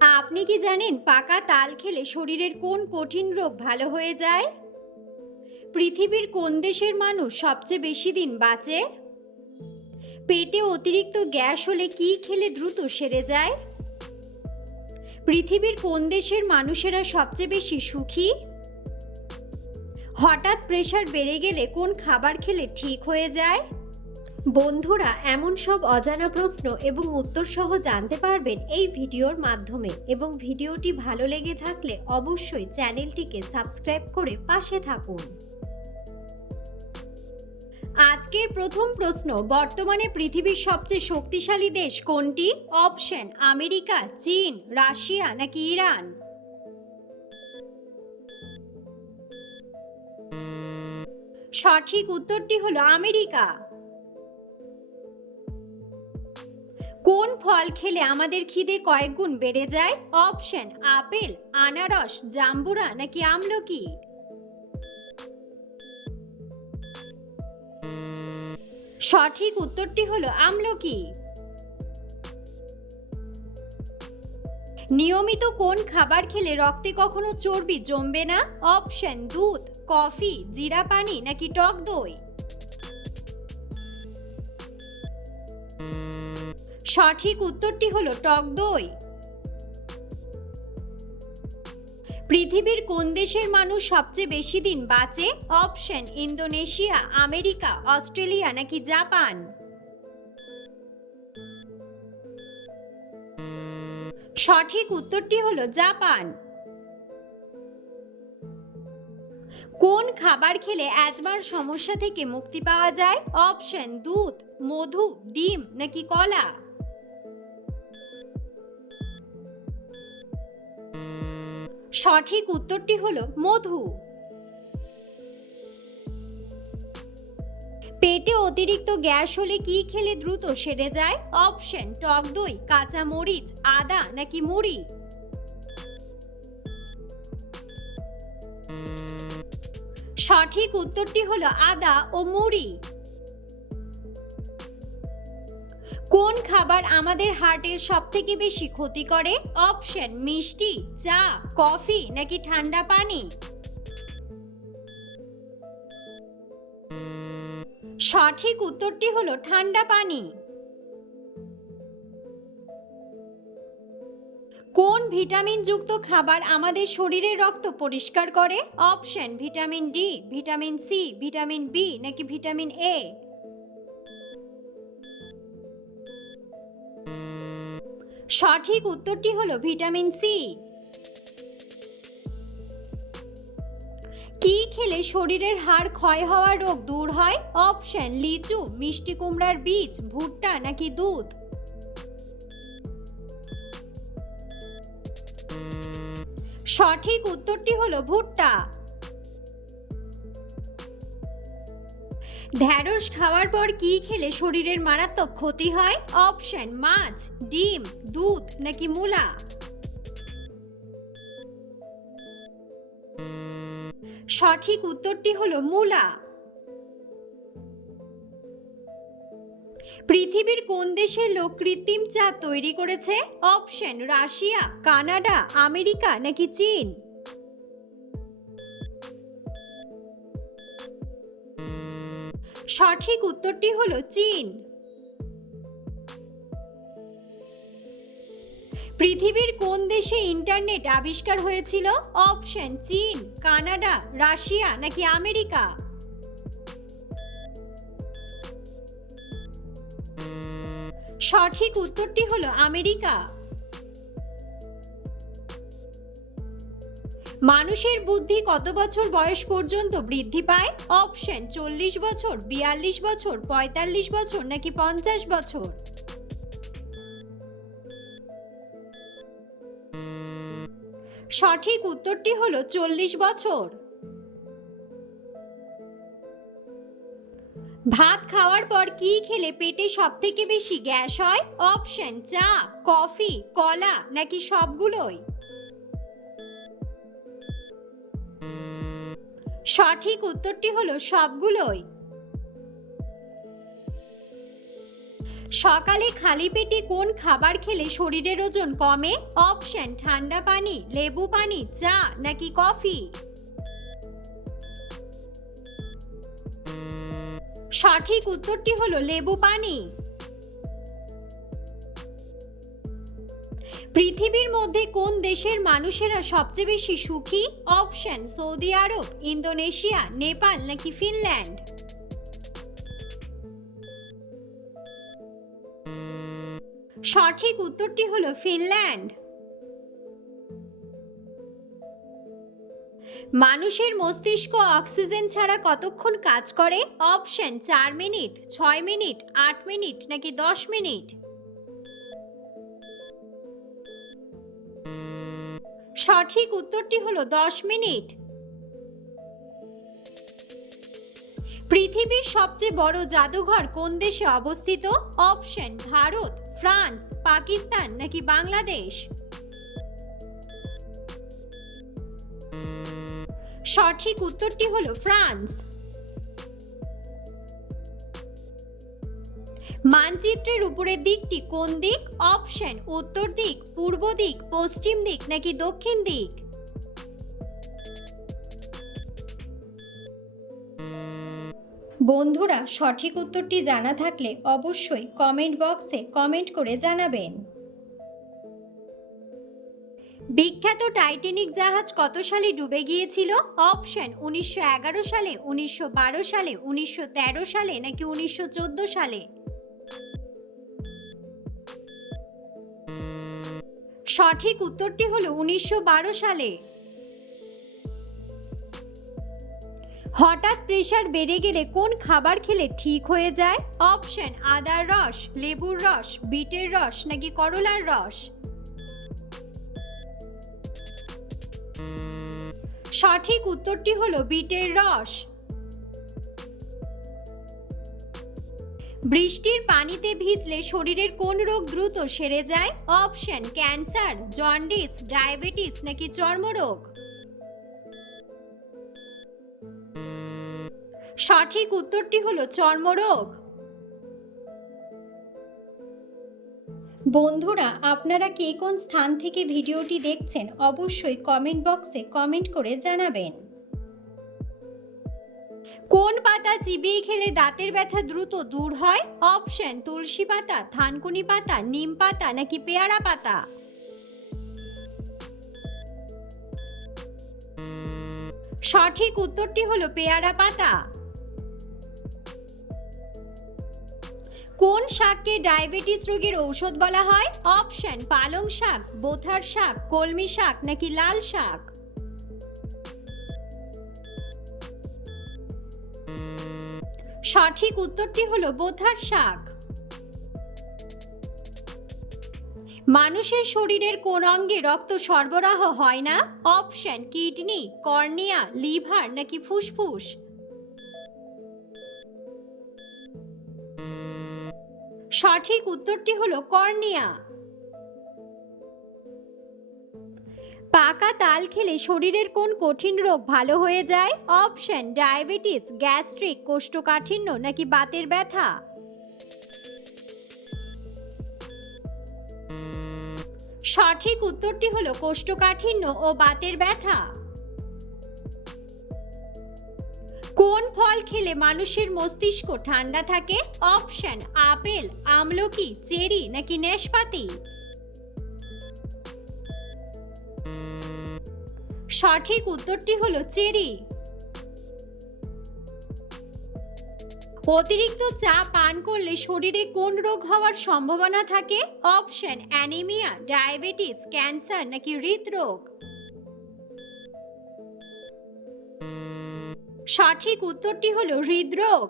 আপনি কি জানেন পাকা তাল খেলে শরীরের কোন কঠিন রোগ ভালো হয়ে যায়? পৃথিবীর কোন দেশের মানুষ সবচেয়ে বেশি দিন বাঁচে? পেটে অতিরিক্ত গ্যাস হলে কি খেলে দ্রুত সেরে যায়? পৃথিবীর কোন দেশের মানুষেরা সবচেয়ে বেশি সুখী? হঠাৎ প্রেশার বেড়ে গেলে কোন খাবার খেলে ঠিক হয়ে যায়? বন্ধুরা, এমন সব অজানা প্রশ্ন এবং উত্তর সহ জানতে পারবেন এই ভিডিওর মাধ্যমে, এবং ভিডিওটি ভালো লেগে থাকলে অবশ্যই চ্যানেলটিকে সাবস্ক্রাইব করে পাশে থাকুন। আজকের প্রথম প্রশ্ন, বর্তমানে পৃথিবীর সবচেয়ে শক্তিশালী দেশ কোনটি? অপশন: আমেরিকা, চীন, রাশিয়া নাকি ইরান? সঠিক উত্তরটি হলো আমেরিকা। কোন ফল খেলে আমাদের খিদে কয়েক গুণ বেড়ে যায়? অপশন: আপেল, আনারস, জাম্বুরা নাকি আমলকি? সঠিক উত্তরটি হলো আমলকি। নিয়মিত কোন খাবার খেলে রক্তে কখনো চর্বি জমবে না? অপশন: দুধ, কফি, জিরা পানি নাকি টক দই? সঠিক উত্তরটি হলো টক দই। পৃথিবীর কোন দেশের মানুষ সবচেয়ে বেশি দিন বাঁচে? অপশন: ইন্দোনেশিয়া, আমেরিকা, অস্ট্রেলিয়া নাকি জাপান? সঠিক উত্তরটি হলো জাপান। কোন খাবার খেলে অ্যাজমার সমস্যা থেকে মুক্তি পাওয়া যায়? অপশন: দুধ, মধু, ডিম নাকি কলা? সঠিক উত্তরটি হলো মধু। পেটে অতিরিক্ত গ্যাস হলে কি খেলে দ্রুত সেরে যায়? অপশন: টক দই, কাঁচা মরিচ, আদা নাকি মুড়ি? সঠিক উত্তরটি হলো আদা ও মুড়ি। কোন খাবার আমাদের হার্টের সবথেকে বেশি ক্ষতি করে? অপশন: মিষ্টি, চা, কফি নাকি ঠান্ডা পানি? সঠিক উত্তরটি হলো ঠান্ডা পানি। কোন ভিটামিন যুক্ত খাবার আমাদের শরীরের রক্ত পরিষ্কার করে? Option: vitamin D, vitamin C, vitamin B নাকি ভিটামিন এ? সঠিক উত্তরটি হলো ভিটামিন সি। কি খেলে শরীরের হাড় ক্ষয় হওয়া রোগ দূর হয়? অপশন: লিচু, মিষ্টি কুমড়ার বীজ, ভুট্টা নাকি দুধ? সঠিক উত্তরটি হলো ভুট্টা। ঢ্যাঁড়স খাওয়ার পর কি খেলে শরীরের মারাত্মক ক্ষতি হয়? অপশন: মাছ, ডিম, দুধ নাকি মূলা? সঠিক উত্তরটি হলো মূলা। পৃথিবীর কোন দেশের লোক কৃত্রিম চাঁদ তৈরি করেছে? অপশন: রাশিয়া, কানাডা, আমেরিকা নাকি চীন? সঠিক উত্তরটি হলো চীন। পৃথিবীর কোন দেশে ইন্টারনেট আবিষ্কার হয়েছিল? অপশন: চীন, কানাডা, রাশিয়া নাকি আমেরিকা? সঠিক উত্তরটি হলো আমেরিকা। মানুষের বুদ্ধি কত বছর বয়স পর্যন্ত বৃদ্ধি পায়? অপশন: 40 বছর, 42 বছর, 45 বছর নাকি 50 বছর? সঠিক উত্তরটি হলো 40 বছর। ভাত খাওয়ার পর কি খেলে পেটে সবথেকে বেশি গ্যাস হয়? অপশন: চা, কফি, কলা নাকি সবগুলোই? সঠিক উত্তরটি হলো সবগুলোই। সকালে খালি পেটে কোন খাবার খেলে শরীরের ওজন কমে? অপশন ঠান্ডা পানি, লেবু পানি, চা নাকি কফি। সঠিক উত্তরটি হলো লেবু পানি। পৃথিবীর মধ্যে কোন দেশের মানুষেরা সবচেয়ে বেশি সুখী? অপশন সৌদি আরব, ইন্দোনেশিয়া, নেপাল নাকি ফিনল্যান্ড। সঠিক উত্তরটি হলো ফিনল্যান্ড। মানুষের মস্তিষ্ক অক্সিজেন ছাড়া কতক্ষণ কাজ করে? অপশন 4 মিনিট, 6 মিনিট, 8 মিনিট নাকি 10 মিনিট। সঠিক উত্তরটি হলো 10 মিনিট। পৃথিবীর সবচেয়ে বড় জাদুঘর কোন দেশে অবস্থিত? অপশন ভারত, ফ্রান্স, পাকিস্তান নাকি বাংলাদেশ। সঠিক উত্তরটি হলো ফ্রান্স। মানচিত্রের উপরের দিকটি কোন দিক? অপশন উত্তর দিক, পূর্ব দিক, পশ্চিম দিক নাকি দক্ষিণ দিক। বন্ধুরা, সঠিক উত্তরটি জানা থাকলে অবশ্যই কমেন্ট বক্সে কমেন্ট করে জানাবেন। বিখ্যাত টাইটানিক জাহাজ কত সালে ডুবে গিয়েছিল? অপশন 1911 সালে, 1912 সালে, 1913 সালে নাকি 1914 সালে। সঠিক উত্তরটি হলো 1912 সালে। হঠাৎ প্রেসার বেড়ে গেলে কোন খাবার খেলে ঠিক হয়ে যায়? অপশন আদার রস, লেবুর রস, বিটের রস নাকি করলার রস। সঠিক উত্তরটি হলো বিটের রস। বৃষ্টির পানিতে ভিজলে শরীরের কোন রোগ দ্রুত সেরে যায়? অপশন ক্যান্সার, জন্ডিস, ডায়াবেটিস নাকি চর্মরোগ। সঠিক উত্তরটি হলো চর্মরোগ। বন্ধুরা, আপনারা কে কোন স্থান থেকে ভিডিওটি দেখছেন অবশ্যই কমেন্ট বক্সে কমেন্ট করে জানাবেন। কোন পাতা চিবিয়ে খেলে দাঁতের ব্যথা দ্রুত দূর হয়? অপশন তুলসী পাতা, থানকুনি পাতা, নিম পাতা নাকি পেয়ারা পাতা। সঠিক উত্তরটি হলো পেয়ারা পাতা। কোন শাককে ডায়াবেটিস রোগের ঔষধ বলা হয়? অপশন পালং শাক, বোথার শাক, কলমি শাক নাকি লাল শাক। সঠিক উত্তরটি হলো বোথার শাক। মানুষের শরীরের কোন অঙ্গে রক্ত সরবরাহ হয় না? অপশন কিডনি, কর্নিয়া, লিভার নাকি ফুসফুস। সঠিক উত্তরটি হলো কর্নিয়া। পাকা তাল খেলে শরীরের কোন কঠিন রোগ ভালো হয়ে যায়? অপশন ডায়াবেটিস, গ্যাস্ট্রিক, কোষ্ঠকাঠিন্য নাকি বাতের ব্যথা। সঠিক উত্তরটি হলো কোষ্ঠকাঠিন্য ও বাতের ব্যথা। কোন ফল খেলে মানুষের মস্তিষ্ক ঠান্ডা থাকে? অপশন আপেল, আমলকি, চেরি নাকি নাশপাতি। সঠিক উত্তরটি হলো চেরি। অতিরিক্ত চা পান করলে শরীরে কোন রোগ হওয়ার সম্ভাবনা থাকে? অপশন অ্যানিমিয়া, ডায়াবেটিস, ক্যান্সার নাকি হৃদরোগ। সঠিক উত্তরটি হলো হৃদরোগ।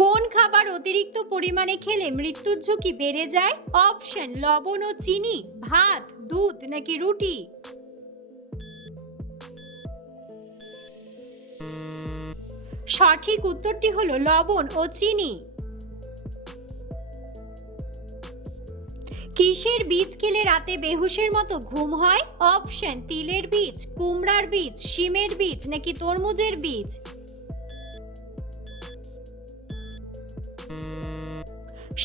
কোন খাবার অতিরিক্ত পরিমাণে খেলে মৃত্যুর ঝুঁকি বেড়ে যায়? অপশন লবণ ও চিনি, ভাত, দুধ নাকি রুটি। সঠিক উত্তরটি হলো লবণ ও চিনি। কিসের বীজ খেলে রাতে বেহুশের মতো ঘুম হয়? অপশন তিলের বীজ, কুমড়ার বীজ, শিমের বীজ নাকি তরমুজের বীজ।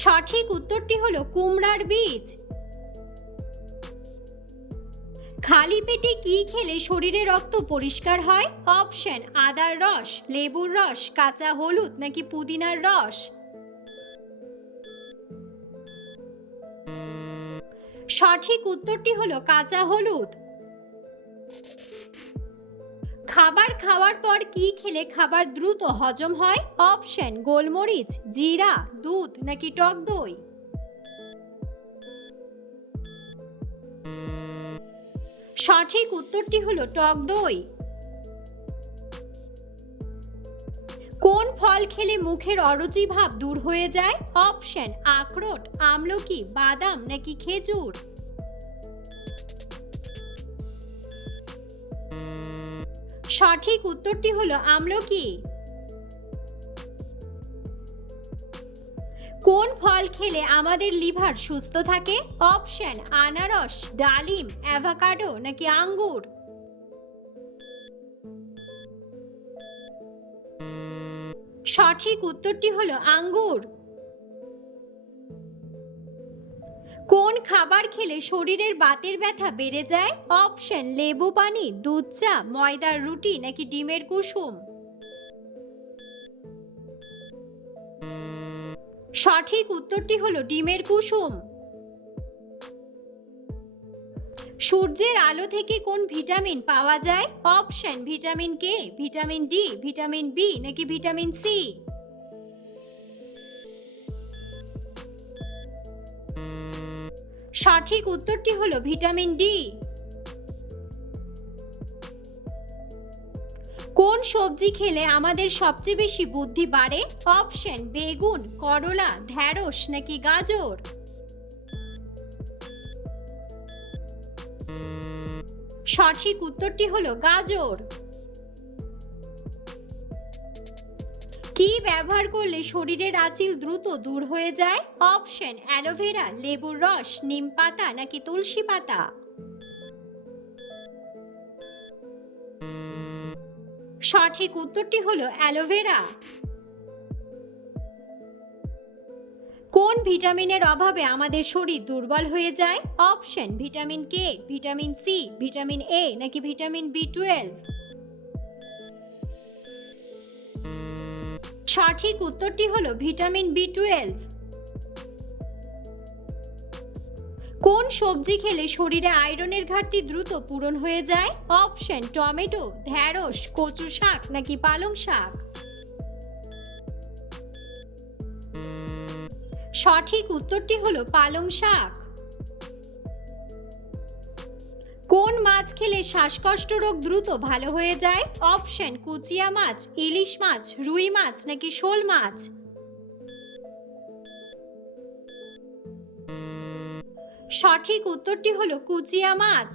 সঠিক উত্তরটি হলো কুমড়ার বীজ। খালি পেটে কি খেলে শরীরে রক্ত পরিষ্কার হয়? অপশন আদার রস, লেবুর রস, কাঁচা হলুদ নাকি পুদিনার রস। সঠিক উত্তরটি হলো কাঁচা হলুদ। খাবার খাওয়ার পর কি খেলে খাবার দ্রুত হজম হয়? অপশন গোলমরিচ, জিরা, দুধ নাকি টক দই। সঠিক উত্তরটি হলো টক দই। কোন ফল খেলে মুখের অরুচি ভাব দূর হয়ে যায়? অপশন আখরোট, আমলকি, বাদাম নাকি খেজুর। সঠিক উত্তরটি হলো আমলকি। কোন ফল খেলে আমাদের লিভার সুস্থ থাকে? অপশন আনারস, ডালিম, অ্যাভোকাডো নাকি আঙ্গুর। সঠিক উত্তরটি হলো আঙ্গুর। কোন খাবার খেলে শরীরের বাতের ব্যথা বেড়ে যায়? অপশন লেবু পানি, দুধ চা, ময়দার রুটি নাকি ডিমের কুসুম। সঠিক উত্তরটি হলো ডিমের কুসুম। সূর্যের আলো থেকে কোন ভিটামিন পাওয়া যায়? Option vitamin K, vitamin D, vitamin B নাকি ভিটামিন সি। সঠিক উত্তরটি হলো ভিটামিন ডি। কোন সবজি খেলে আমাদের সবচেয়ে বেশি বুদ্ধি বাড়ে? অপশন বেগুন, করলা, ঢ্যাঁড়স নাকি গাজর। সঠিক উত্তরটি হলো গাজর। কি ব্যবহার করলে শরীরের আঁচিল দ্রুত দূর হয়ে যায়? অপশন অ্যালোভেরা, লেবুর রস, নিম পাতা নাকি তুলসী পাতা। সঠিক উত্তরটি হলো অ্যালোভেরা। কোন ভিটামিনের অভাবে আমাদের শরীর দুর্বল হয়ে যায়? Option vitamin K, vitamin C, vitamin A নাকি ভিটামিন বি12। সঠিক উত্তরটি হলো ভিটামিন বি12। কোন সবজি খেলে শরীরে আয়রনের ঘাটতি দ্রুত পূরণ হয়ে যায়? অপশন টমেটো, ঢ্যাঁড়স, কচু শাক নাকি পালং শাক। সঠিক উত্তরটি হলো পালং শাক। কোন মাছ খেলে শ্বাসকষ্ট রোগ দ্রুত ভালো হয়ে যায়? অপশন কুচিয়া মাছ, ইলিশ মাছ, রুই মাছ নাকি শোল মাছ। সঠিক উত্তরটি হলো কুচিয়া মাছ।